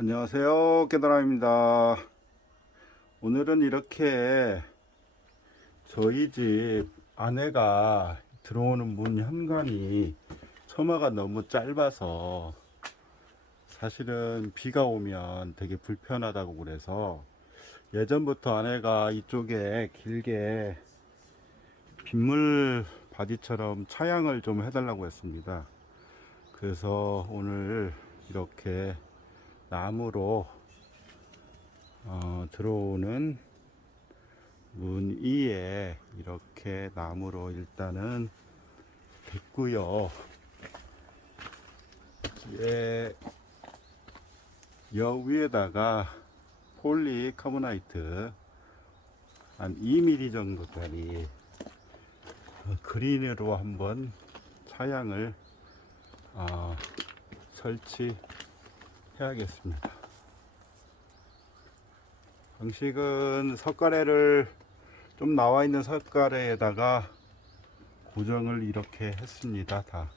안녕하세요. 깨달아입니다. 오늘은 이렇게 저희 집 아내가 들어오는 문 현관이 처마가 너무 짧아서 사실은 비가 오면 되게 불편하다고 그래서 예전부터 아내가 이쪽에 길게 빗물 바디처럼 차양을 좀 해달라고 했습니다. 그래서 오늘 이렇게 나무로 어, 들어오는 문 위에 이렇게 나무로 일단은 됐고요. 예, 여 위에다가 폴리 카보나이트 한 2mm 정도짜리 어, 그린으로 한번 차양을 어, 설치 해야겠습니다. 방식은 석가래를 좀 나와 있는 석가래에다가 고정을 이렇게 했습니다. 다